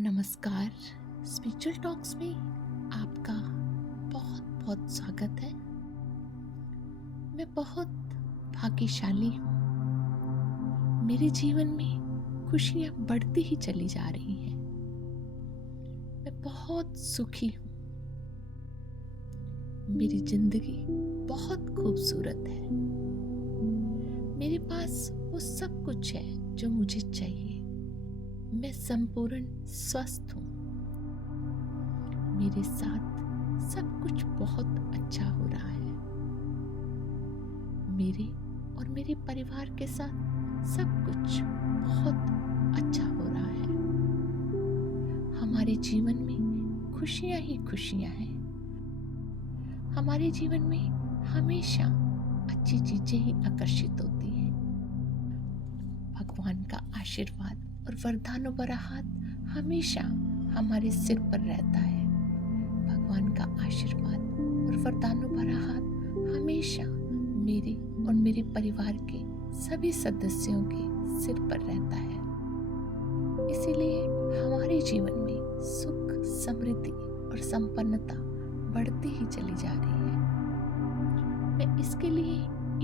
नमस्कार। Spiritual talks में आपका बहुत बहुत स्वागत है। मैं बहुत भाग्यशाली हूँ। मेरे जीवन में खुशियाँ बढ़ती ही चली जा रही हैं। मैं बहुत सुखी हूँ। मेरी जिंदगी बहुत खूबसूरत है। मेरे पास वो सब कुछ है जो मुझे चाहिए। मैं संपूर्ण स्वस्थ हूँ। मेरे साथ सब कुछ बहुत अच्छा हो रहा है। मेरे और मेरे परिवार के साथ सब कुछ बहुत अच्छा हो रहा है। हमारे जीवन में खुशियाँ ही खुशियाँ हैं। हमारे जीवन में हमेशा अच्छी चीजें ही आकर्षित होती हैं। भगवान का आशीर्वाद और वरदानों भरा हाथ हमेशा हमारे सिर पर रहता है। भगवान का आशीर्वाद और वरदानों भरा हाथ हमेशा मेरे और मेरे परिवार के सभी सदस्यों के सिर पर रहता है। इसीलिए हमारे जीवन में सुख, समृद्धि और संपन्नता बढ़ती ही चली जा रही है। मैं इसके लिए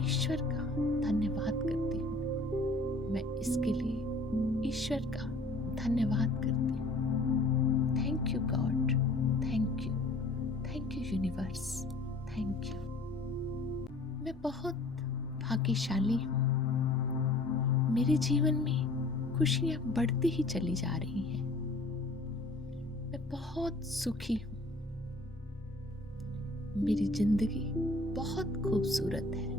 ईश्वर का धन्यवाद करती हूँ। मैं इसके लिए ईश्वर का धन्यवाद करती हूँ। Thank you God, thank you universe, thank you. मैं बहुत भाग्यशाली हूँ। मेरे जीवन में खुशियाँ बढ़ती ही चली जा रही हैं। मैं बहुत सुखी हूँ। मेरी जिंदगी बहुत खूबसूरत है।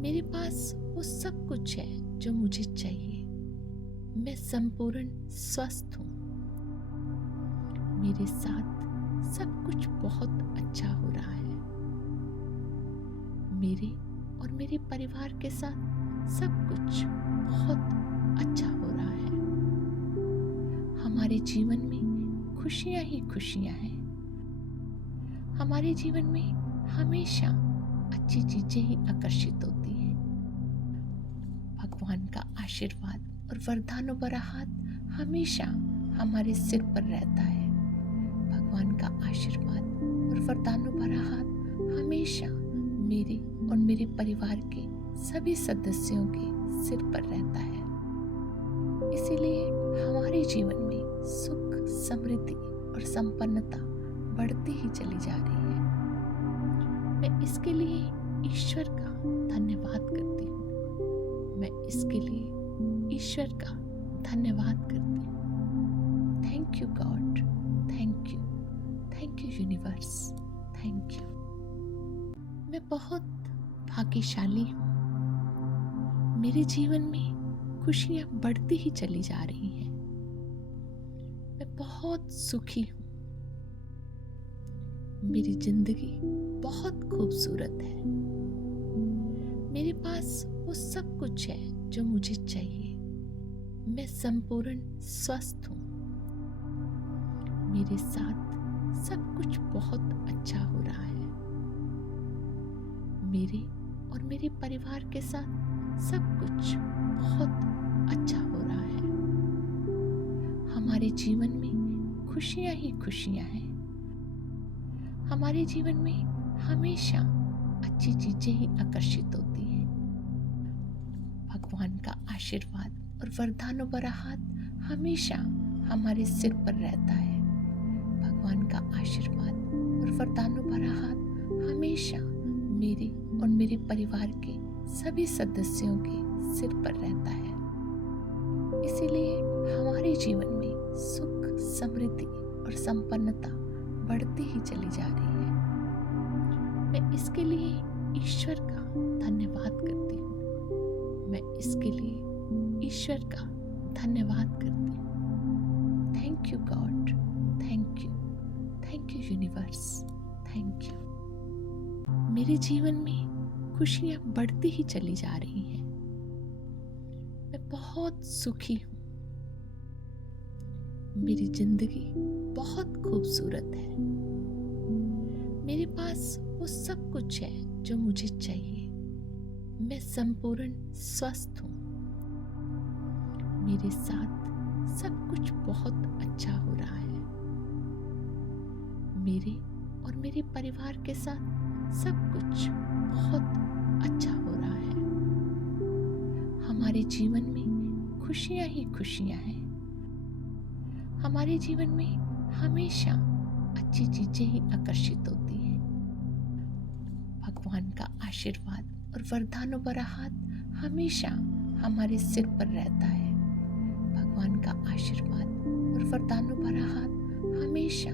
मेरे पास वो सब कुछ है जो मुझे चाहिए। मैं संपूर्ण स्वस्थ हूँ। मेरे साथ सब कुछ बहुत अच्छा हो रहा है। मेरे और मेरे परिवार के साथ सब कुछ बहुत अच्छा हो रहा है। हमारे जीवन में खुशियाँ ही खुशियाँ हैं। हमारे जीवन में हमेशा अच्छी चीजें ही आकर्षित होती हैं। भगवान का आशीर्वाद और वरदानों भरा हाथ हमेशा हमारे सिर पर रहता है। भगवान का आशीर्वाद और वरदानों भरा हाथ हमेशा मेरे और मेरे परिवार के सभी सदस्यों के सिर पर रहता है। इसीलिए हमारे जीवन में सुख, समृद्धि और संपन्नता बढ़ती ही चली जा रही है। मैं इसके लिए ईश्वर का धन्यवाद करती हूँ। मैं इसके लिए ईश्वर का धन्यवाद करती हूँ। Thank you God, thank you universe, thank you. मैं बहुत भाग्यशाली हूँ। मेरे जीवन में खुशियाँ बढ़ती ही चली जा रही हैं। मैं बहुत सुखी हूँ। मेरी जिंदगी बहुत खूबसूरत है। मेरे पास वो सब कुछ है जो मुझे चाहिए। मैं संपूर्ण स्वस्थ हूँ। मेरे साथ सब कुछ बहुत अच्छा हो रहा है। मेरे और मेरे परिवार के साथ सब कुछ बहुत अच्छा हो रहा है। हमारे जीवन में खुशियाँ ही खुशियाँ हैं। हमारे जीवन में हमेशा अच्छी चीजें ही आकर्षित होती हैं। भगवान का आशीर्वाद और वरदानों भरा हाथ हमेशा हमारे सिर पर रहता है। भगवान का आशीर्वाद और वरदानों भरा हाथ हमेशा मेरे और मेरे परिवार के सभी सदस्यों के सिर पर रहता है। इसीलिए हमारे जीवन में सुख, समृद्धि और संपन्नता बढ़ती ही चली जा रही है। मैं इसके लिए ईश्वर का धन्यवाद करती हूँ। मैं इसके लिए ईश्वर का धन्यवाद करती हूँ। Thank you God, thank you universe, thank you. मेरे जीवन में खुशियाँ बढ़ती ही चली जा रही हैं। मैं बहुत सुखी हूँ। मेरी जिंदगी बहुत खूबसूरत है। मेरे पास वो सब कुछ है जो मुझे चाहिए। मैं संपूर्ण स्वस्थ हूँ। मेरे साथ सब कुछ बहुत अच्छा हो रहा है। मेरे और मेरे परिवार के साथ सब कुछ बहुत अच्छा हो रहा है। हमारे जीवन में खुशियां ही खुशियां हैं। हमारे जीवन में हमेशा अच्छी चीजें ही आकर्षित होती हैं। भगवान का आशीर्वाद और वरदानों भरा हाथ हमेशा हमारे सिर पर रहता है। भगवान का आशीर्वाद और वरदानों भरा हाथ हमेशा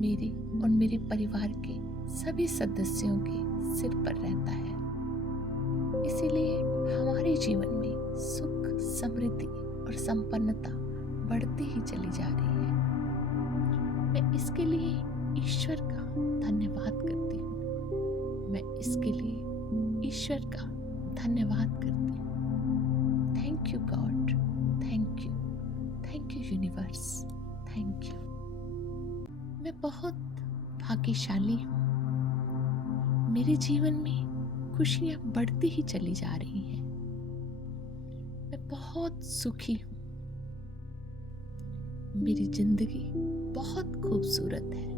मेरे और मेरे परिवार के सभी सदस्यों के सिर पर रहता है। इसीलिए हमारे जीवन में सुख, समृद्धि और संपन्नता बढ़ती ही चली जा रही है। मैं इसके लिए ईश्वर का धन्यवाद करती हूँ। मैं इसके लिए ईश्वर का धन्यवाद करती हूँ। Thank you God, thank you universe, thank you. मैं बहुत भाग्यशाली हूँ। मेरे जीवन में खुशियाँ बढ़ती ही चली जा रही हैं। मैं बहुत सुखी हूँ। मेरी जिंदगी बहुत खूबसूरत है।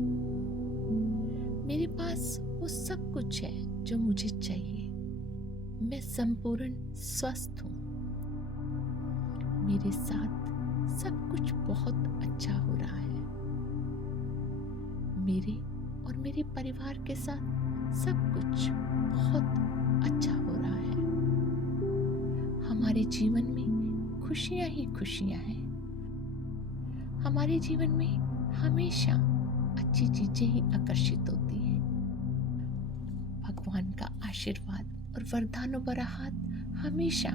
मेरे पास वो सब कुछ है जो मुझे चाहिए। मैं संपूर्ण स्वस्थ हूँ। मेरे साथ सब कुछ बहुत अच्छा हो रहा है। मेरे और मेरे परिवार के साथ सब कुछ बहुत अच्छा हो रहा है। हमारे जीवन में खुशियां ही खुशियां हैं। हमारे जीवन में हमेशा अच्छी चीजें ही आकर्षित होती हैं। भगवान का आशीर्वाद और वरदानों भरा हाथ हमेशा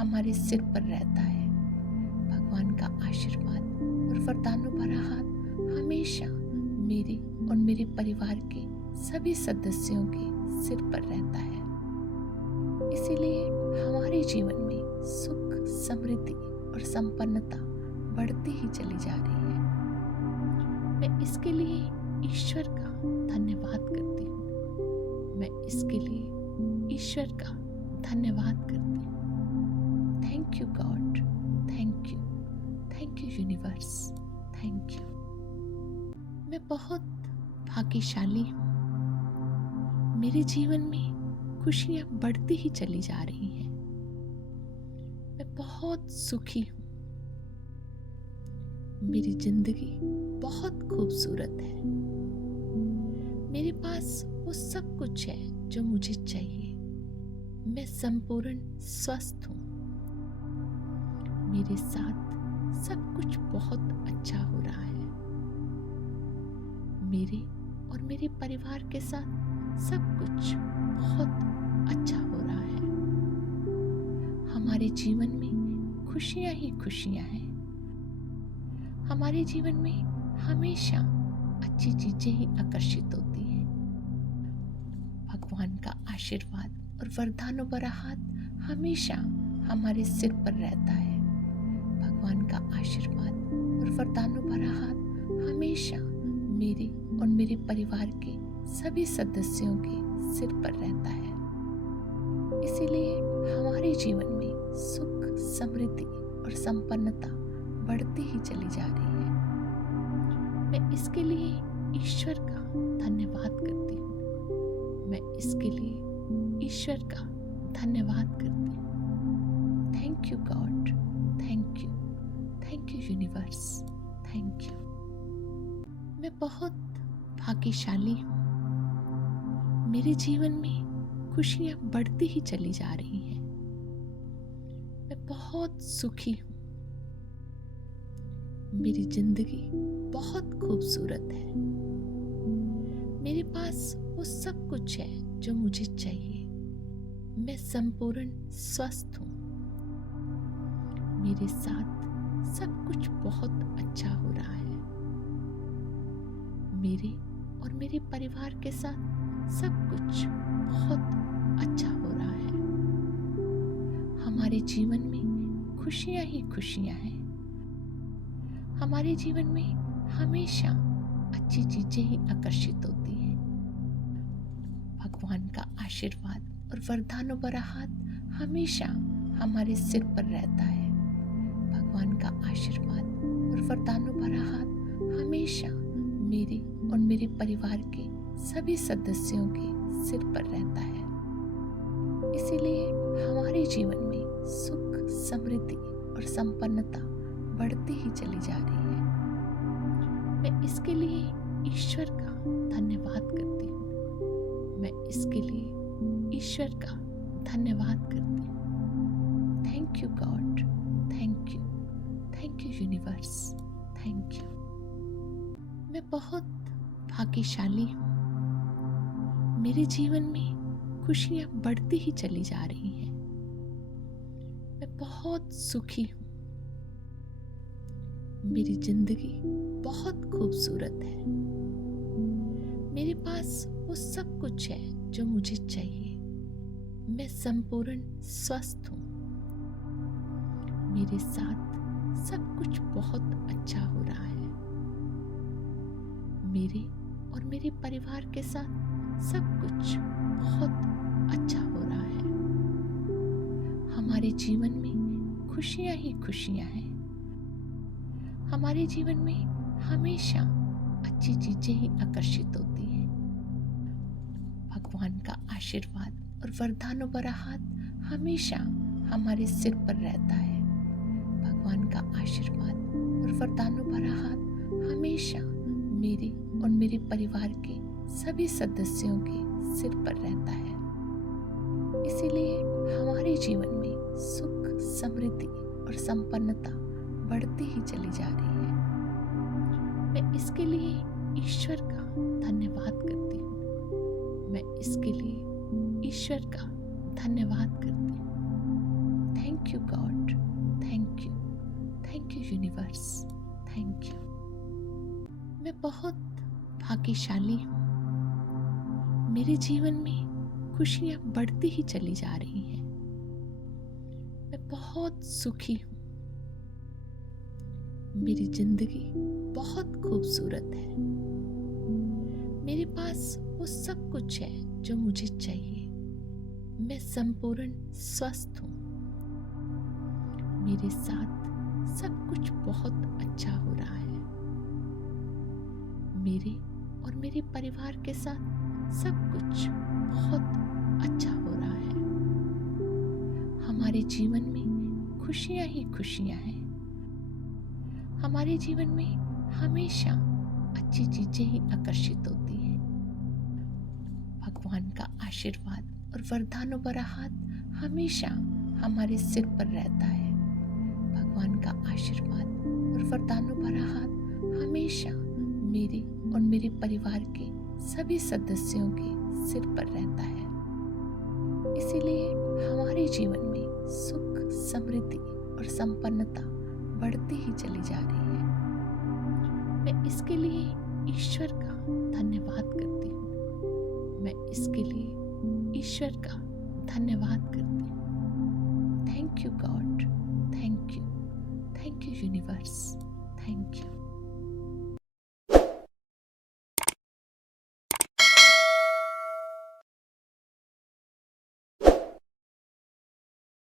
हमारे सिर पर रहता है। भगवान का आशीर्वाद और वरदानों भरा हाथ हमेशा मेरे और मेरे परिवार के सभी सदस्यों के सिर पर रहता है। इसीलिए हमारे जीवन में सुख, समृद्धि और संपन्नता बढ़ती ही चली जा रही है। मैं इसके लिए ईश्वर का धन्यवाद करती हूँ। मैं इसके लिए ईश्वर का धन्यवाद करती हूँ। Thank you God, thank you universe, thank you. मैं बहुत भाग्यशाली हूँ। मेरे जीवन में खुशियाँ बढ़ती ही चली जा रही हैं। मैं बहुत सुखी हूँ। मेरी जिंदगी बहुत खूबसूरत है। मेरे पास वो सब कुछ है जो मुझे चाहिए। मैं संपूर्ण स्वस्थ हूँ। मेरे साथ सब कुछ बहुत अच्छा हो रहा है। मेरे और मेरे परिवार के साथ सब कुछ बहुत अच्छा हो रहा है। हमारे जीवन में खुशियां ही खुशियां हैं। हमारे जीवन में हमेशा अच्छी चीजें ही आकर्षित होती हैं। भगवान का आशीर्वाद और वरदानों भरा हाथ हमेशा हमारे सिर पर रहता है। भगवान का आशीर्वाद और वरदानों भरा हाथ हमेशा मेरे और मेरे परिवार के सभी सदस्यों के सिर पर रहता है। इसीलिए हमारे जीवन में सुख, समृद्धि और संपन्नता बढ़ती ही चली जा रही है। मैं इसके लिए ईश्वर का धन्यवाद करती हूँ। मैं इसके लिए ईश्वर का धन्यवाद करती हूँ। Thank you God, thank you universe, thank you. मैं बहुत भाग्यशाली हूँ। मेरे जीवन में खुशियाँ बढ़ती ही चली जा रही हैं। मैं बहुत सुखी हूँ। मेरी जिंदगी बहुत खूबसूरत है। मेरे पास वो सब कुछ है जो मुझे चाहिए। मैं संपूर्ण स्वस्थ हूँ। मेरे साथ सब कुछ बहुत अच्छा हो रहा है। मेरे और मेरे परिवार के साथ सब कुछ बहुत अच्छा हो रहा है। हमारे जीवन में खुशियां ही खुशियां हैं। हमारे जीवन में हमेशा अच्छी चीजें ही आकर्षित होती हैं। भगवान का आशीर्वाद और वरदानों भरा हाथ हमेशा हमारे सिर पर रहता है। भगवान का आशीर्वाद मेरे परिवार के सभी सदस्यों के सिर पर रहता है। इसीलिए हमारे जीवन में सुख, समृद्धि और संपन्नता बढ़ती ही चली जा रही है। मैं इसके लिए ईश्वर का धन्यवाद करती हूँ। मैं इसके लिए ईश्वर का धन्यवाद करती हूँ। Thank you God, thank you universe, thank you. मैं बहुत भाग्यशाली हूँ। मेरे जीवन में खुशियाँ बढ़ती ही चली जा रही हैं। मैं बहुत सुखी हूँ। मेरी जिंदगी बहुत खूबसूरत है। मेरे पास वो सब कुछ है जो मुझे चाहिए। मैं संपूर्ण स्वस्थ हूँ। मेरे साथ सब कुछ बहुत अच्छा हो रहा है। मेरे और मेरे परिवार के साथ सब कुछ बहुत अच्छा हो रहा है। हमारे जीवन में खुशियाँ ही खुशियाँ हैं। हमारे जीवन में हमेशा अच्छी चीजें ही आकर्षित होती हैं। भगवान का आशीर्वाद और वरदानों भरा हाथ हमेशा हमारे सिर पर रहता है। भगवान का आशीर्वाद और वरदानों भरा हाथ हमेशा मेरे और मेरे परिवार के सभी सदस्यों के सिर पर रहता है। इसीलिए हमारे जीवन में सुख, समृद्धि और संपन्नता बढ़ती ही चली जा रही है। मैं इसके लिए ईश्वर का धन्यवाद करती हूँ। मैं इसके लिए ईश्वर का धन्यवाद करती हूँ। Thank you God, thank you universe, thank you. मैं बहुत भाग्यशाली हूँ। मेरे जीवन में खुशियाँ बढ़ती ही चली जा रही हैं। मैं बहुत सुखी हूँ। मेरी जिंदगी बहुत खूबसूरत है। मेरे पास वो सब कुछ है जो मुझे चाहिए। मैं संपूर्ण स्वस्थ हूँ। मेरे साथ सब कुछ बहुत अच्छा हो रहा है। मेरे और मेरे परिवार के साथ सब कुछ बहुत अच्छा हो रहा है। हमारे जीवन में खुशियाँ ही खुशियाँ हैं। हमारे जीवन में हमेशा अच्छी चीजें ही आकर्षित होती हैं। भगवान का आशीर्वाद और वरदानों भरा हाथ हमेशा हमारे सिर पर रहता है। भगवान का आशीर्वाद और वरदानों भरा हाथ हमेशा मेरे और मेरे परिवार के सभी सदस्यों के सिर पर रहता है। इसीलिए हमारे जीवन में सुख, समृद्धि और संपन्नता बढ़ती ही चली जा रही है। मैं इसके लिए ईश्वर का धन्यवाद करती हूँ। मैं इसके लिए ईश्वर का धन्यवाद करती हूँ। Thank you God, thank you universe, thank you.